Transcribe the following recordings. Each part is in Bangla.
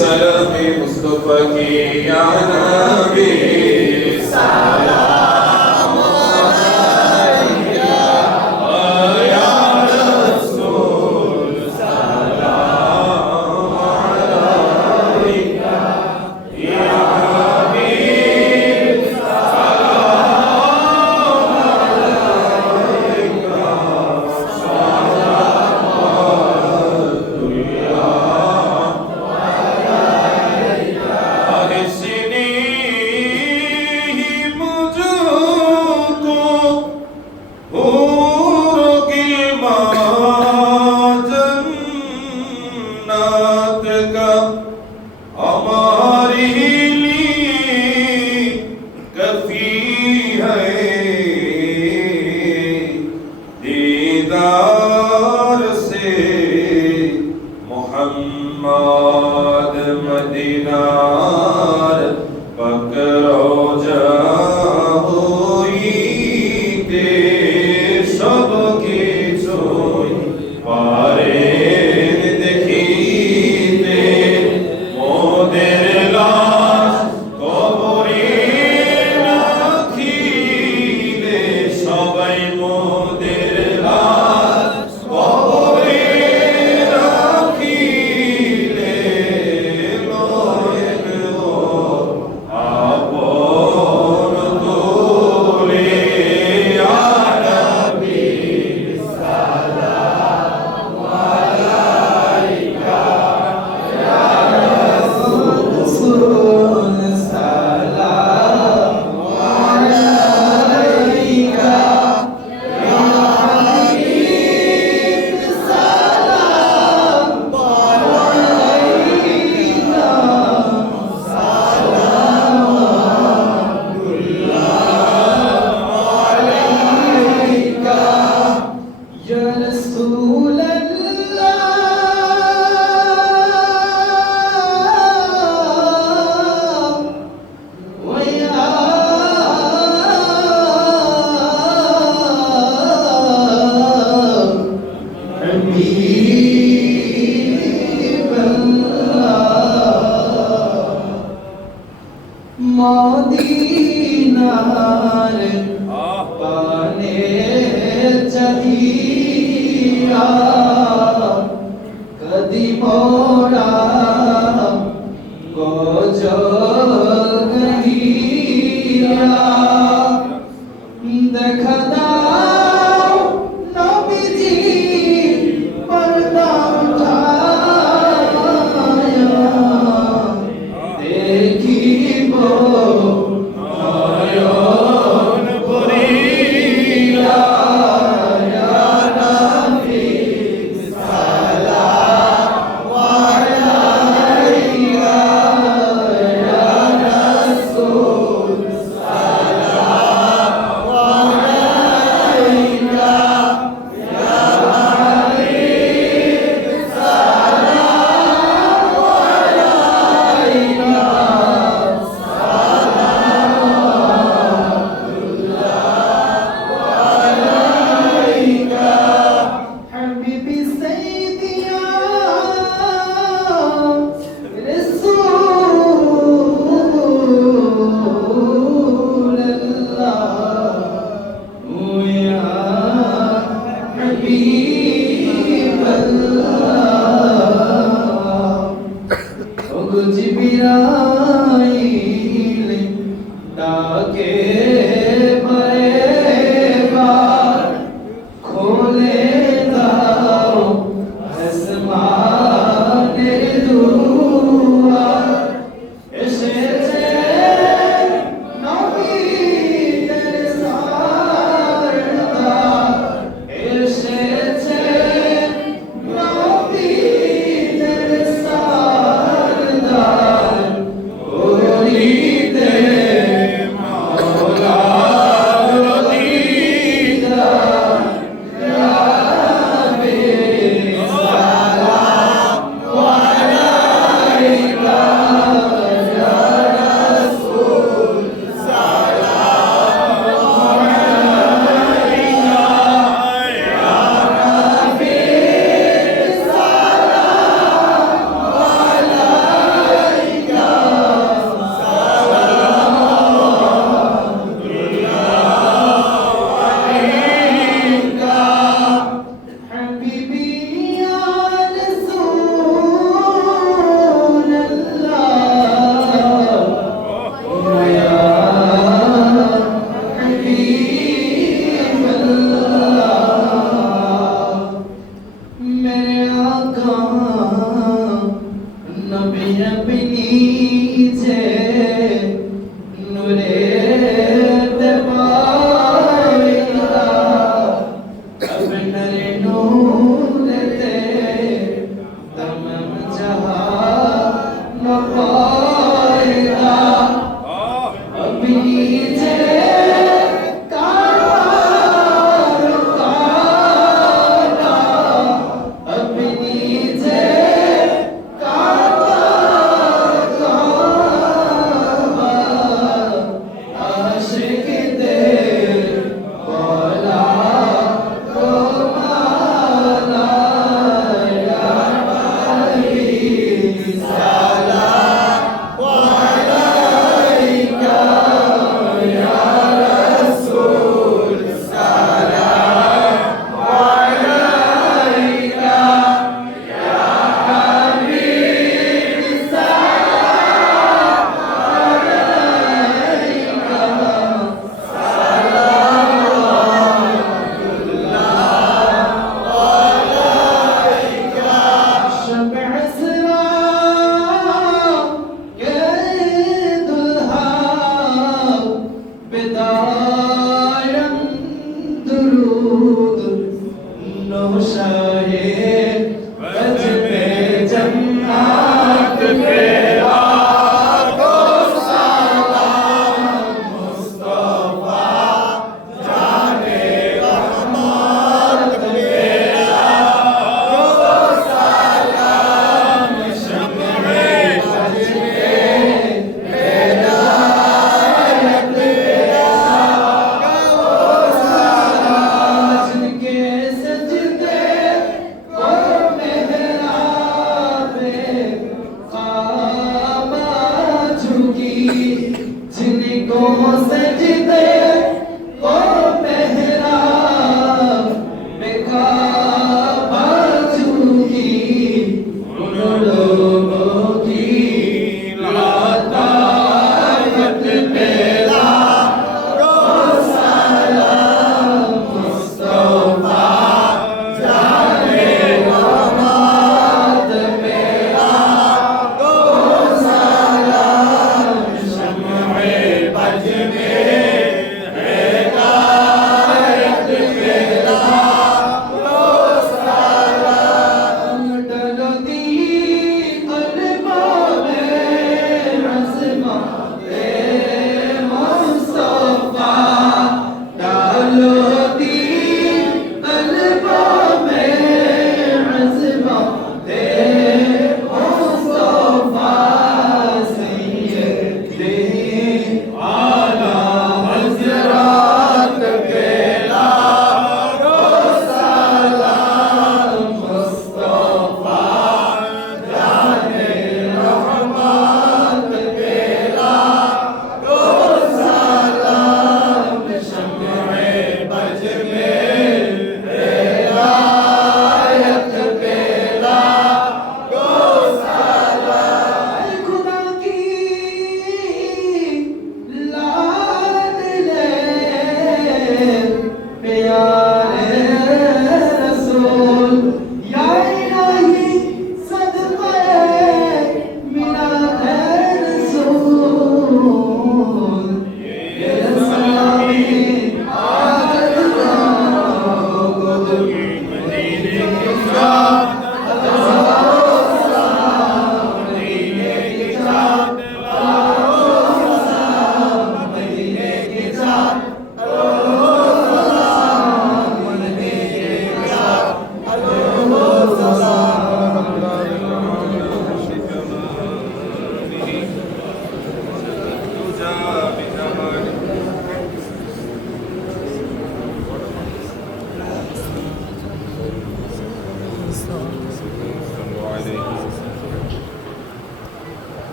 सलाम मुस्तफा की या नबी सलाम अलैका या रसूल सलाम अलैका या हबीब सलाम अलैका दीदार से मोहम्मद मदीनार पकड़ो जाओई ते सबके चोई पारे देखीते मोदेर लाश कबरे राखिले सबाई मोदेर लाश कबरे রাখিলে লয়েন আপন তোলে ইয়া নবী সালাম আলাইকা ইয়া রাসূল সালাম আলাইকা ইয়া হাবিব সালাম আলাইকা সালামুল্লাহ আলাইকা ইয়া রাসূলুল্লাহ ওয়া ইয়া হাবিবাল্লাহ মদিনার পানে চাহিয়া কদি মোরা গজল গহিয়া দেখা দাও নবীজি পর্দা উঠায়া দেখিব নয়ন ভরিয়া ইয়া নবী সালাম আলাইকা ইয়া রাসূল সালাম আলাইকা ইয়া হাবিব সালাম আলাইকা حبيبي سيدي يا رسول الله ويا حبيب الله জিবরাইল ডাকে বারেবার খোলে দাও আসমানের দুয়ার এসেছে নবীদের সরদার এসেছে নবীদের সরদার ওলিতে মাওলার দিদার ইয়া হাবিব সালাম আলাইকা ইয়া রাসূল সালাম আলাইকা ইয়া হাবিব সালাম আলাইকা নবী আপনি যে নূরে দেবাইলা আপনার নূরেতে তমাম জাহান পায়লা আপনি যে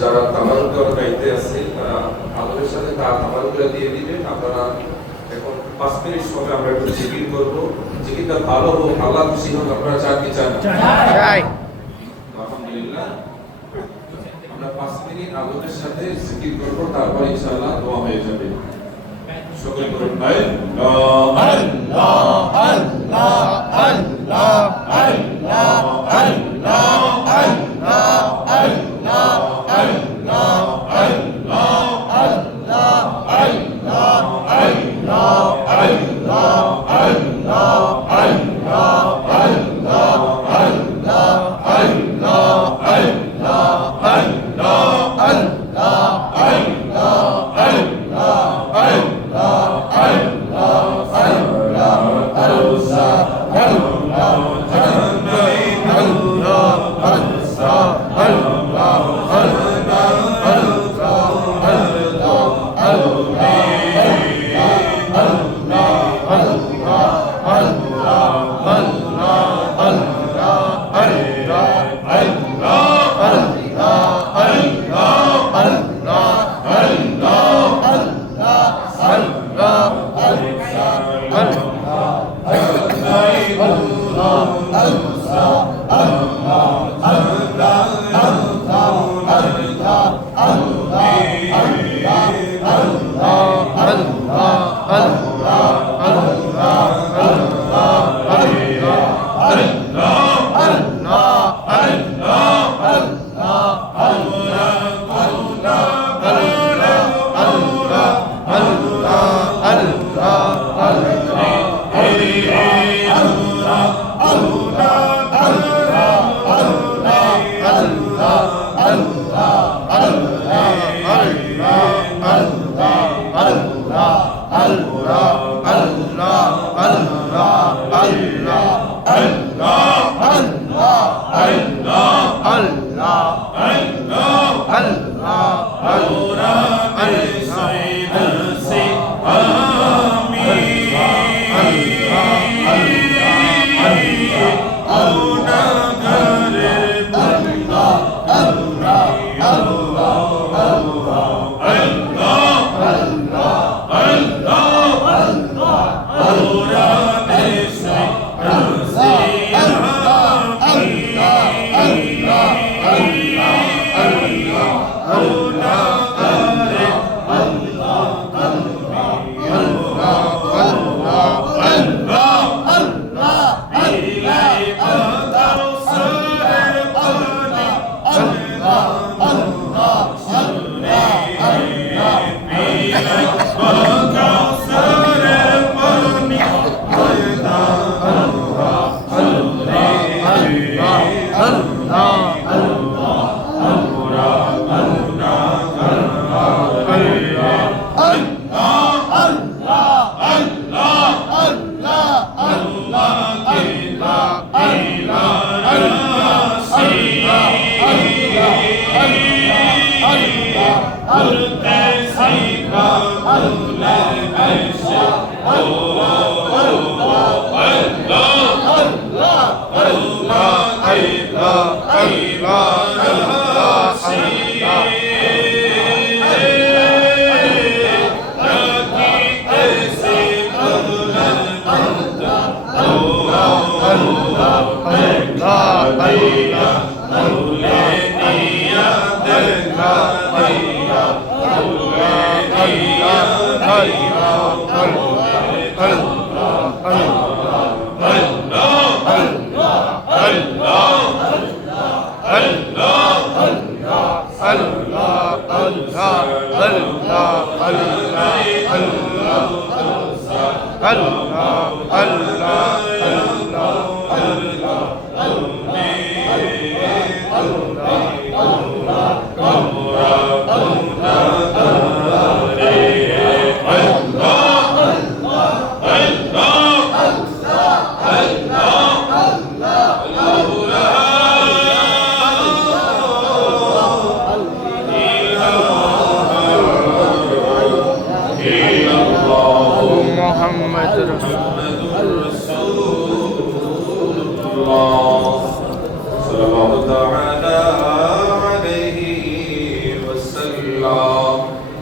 যারা তামারুকের গাইতে আছে তারা আমাদের সাথে তার তামারুকগুলো দিয়ে দিবেন। আপনারা এখন 5 মিনিট সময় আমরা একটু জিকির করব। জিকিরটা ভালো হোক, আল্লাহ খুশি হোক, আপনারা চান কি চান? চাই। আলহামদুলিল্লাহ, আমরা 5 মিনিট আল্লাহর সাথে জিকির করব, তারপর ইনশাআল্লাহ দোয়া হয়ে যাবে। সকলে বলুন আল্লাহ আল্লাহ আল্লাহ আল্লাহ আল্লাহ আল্লাহ আল্লাহ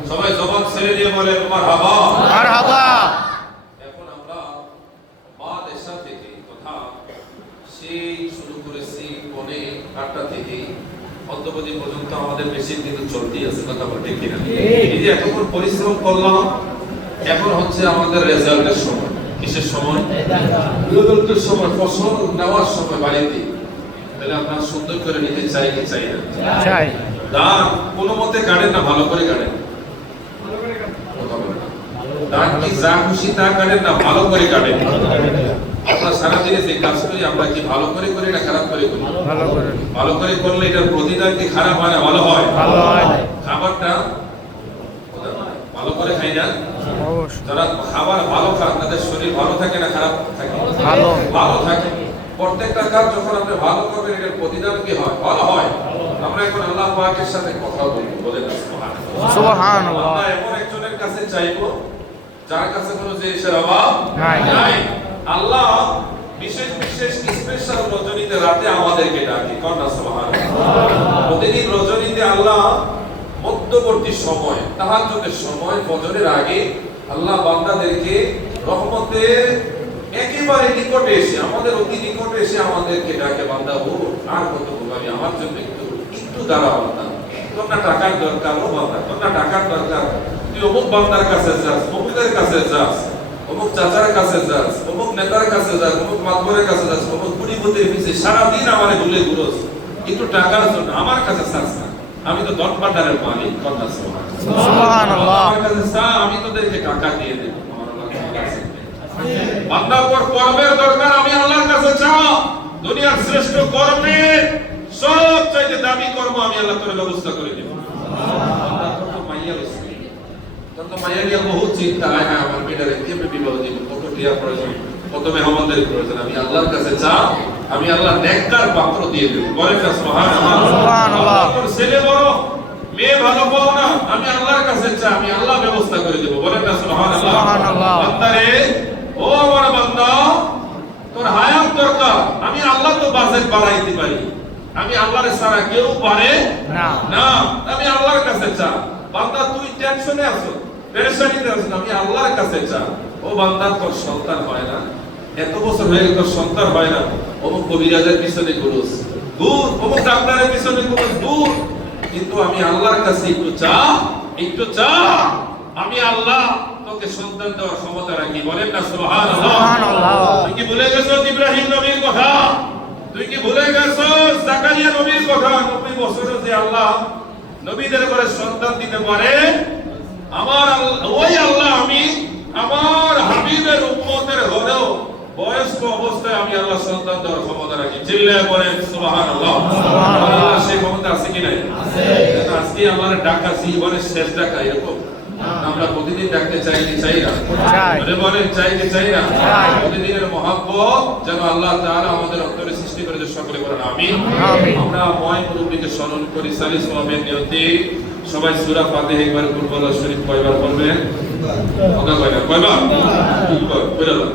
সবাই জবান ছেড়ে দিয়ে বলে মারহাবা মারহাবা। এখন আমরা মা দেশা থেকে কথা সেই শুরু করেছি পনে 8টা থেকে অন্তপতি পর্যন্ত আমাদের মেশিন কিন্তু চলতেই আছে, কথা বলতে কিনা এই যে এতক্ষণ পরিশ্রম করলাম, এখন হচ্ছে আমাদের রেজাল্টের সময়। কিসের সময়? রেজাল্টের সময়, ফসল নেওয়ার সময় বাড়িতে। তাহলে আপনারা সুন্দর করে নিতে চাই কি চাই না? চাই। দান কোনো মতে কাটেন না, ভালো করে কাটেন। দান কি যা খুশি তা কাটেন না, ভালো করে কাটেন। আমরা সারাদিনে যে কাজ করি আমরা কি ভালো করে করি না খারাপ করে করি? ভালো করে। ভালো করে করলে এটার প্রতিদান কি খারাপ হয় না ভালো হয়? ভালো হয়। খাবারটা ভালো করে খাই না, অবশ্যই। যারা খাবার ভালো খান তাদের শরীর ভালো থাকে না খারাপ থাকে? ভালো। ভালো থাকে। প্রত্যেকটা কাজ যখন আপনি ভালো করবেন এটার প্রতিদান কি হয়? ভালো হয়। আমরা এখন আল্লাহ পাকের সাথে কথা বলবো, বলেন না সুবহানাল্লাহ। সুবহানাল্লাহ। আমরা এমন একজনের কাছে চাইবো যার কাছে কোনো জিনিসের অভাব নাই। নাই। আল্লাহ বিশেষ বিশেষ স্পেশাল রজনীতে রাতে আমাদেরকে ডাকে, কন্যা সুবহানাল্লাহ। প্রতিদিন রজনীতে আল্লাহ মধ্যবর্তী সময় তাহাজ্জুদের সময় ফজরের আগে আল্লাহ বান্দাদেরকে রহমতের একেবারে নিকটে এসে আমাদের অতি নিকটে এসে আমাদেরকে ডাকে, বান্দা ও আর কত ভাবি আমার জন্য একটু দাঁড়া বান্দা, তোর না টাকার দরকার, ও বান্দা তোর না টাকার দরকার, তুই অমুক বান্দার কাছে যাস, অমুকের কাছে যাস, অমুক চাচার কাছে যাস, অমুক নেতার কাছে যাস, অমুক মাতবরের কাছে যাস, অমুক বুড়িপতির পিছিয়ে সারাদিন আমারে ভুলে ঘুরোস, একটু টাকার জন্য আমার কাছে চাস না, আমি তো দশ ভান্ডারের মালিক, কন্যা সুবহানাল্লাহ। আমার কাছে চা, আমি তোদেরকে টাকা দিয়ে দেব। আমার আল্লাহ কাছে বান্দার পর কর্মের দরকার, আমি আল্লাহর কাছে চাও। দুনিয়ার শ্রেষ্ঠ কর্মের সব চাইতে দামি কর্ম আমি আল্লাহ তোর ব্যবস্থা করে দেব। আল্লাহ তো মাইয়া হইছে, তোর তো মাইয়া নিয়ে বহুত চিন্তা, হ্যাঁ আমার মেয়েটারে কেমনে বিবাহ দিব, কত টিয়া প্রয়োজন, কত মেহমানদের প্রয়োজন, আমি আল্লাহর কাছে চাও, আমি আল্লাহ নেককার পাত্র দিয়ে দেব। বলেন না সুবহানাল্লাহ। সুবহানাল্লাহ। তোর ছেলে বড়, মেয়ে ভালো পাও না, আমি আল্লাহর কাছে চাই, আমি আল্লাহ ব্যবস্থা করে দেব। বলেন না সুবহানাল্লাহ। সুবহানাল্লাহ। বান্দারে, ও আমার বান্দা, তোর হায়াত দরকার, আমি আল্লাহ তো বাজেট বাড়াইতে পারি, আমি আল্লাহর ছাড়া কেউ পারে না। না, আমি আল্লাহর কাছে চা। বান্দা তুই টেনশনে আছো, পেরেশানিতে আছো, আমি আল্লাহর কাছে চা। ও বান্দা তোর সন্তান হয় না, এত বছর হয়ে গেল তোর সন্তান হয় না, অমুক কবিরাজের পিছনে ঘুরোস, দূর, অমুক ডাক্তারের পিছনে ঘুরোস, দূর, কিন্তু আমি আল্লাহর কাছে একটু চা, একটু চা, আমি আল্লাহ তোকে সন্তান দেওয়ার ক্ষমতা রাখি। বলেন না সুবহানাল্লাহ। সুবহানাল্লাহ। তুই কি ভুলে গেছো ইব্রাহিম নবীর কথা? তুই কি ভুলে গেছো জাকারিয়া নবীর কথা? 90 বছরে যে আল্লাহ নবীদের করে সন্তান দিতে পারে, আমার ওই আল্লাহ আমি আমার হাবিবের উম্মতের হলেও বয়স্ক অবস্থায় আমি আল্লাহ সন্তান দেওয়ার ক্ষমতা রাখি। চিল্লায়ে বলেন সুবহানাল্লাহ। সুবহানাল্লাহ। সেই ক্ষমতা আছে কি নাই? আছে। আজকে আমার ডাকা জীবনের শেষ ডাকা এরকম আমরা প্রতিদিন ডাকতে চাই কি চাই না? চাই। বলেন চাই কি চাই না? চাই। প্রতিদিনের মহব্বত যেন আল্লাহ তাআলা আমাদের অন্তরে সৃষ্টি করে দেন, সকলে বলেন আমিন। আমিন। আমরা ময় মুরব্বিকে স্মরণ করি, সালিস ওয়ামের নিয়তে সবাই সূরা ফাতিহা একবার কুরবান শরীফ কয়বার পড়বেন? কয়বার? কয়বার? কয়বার?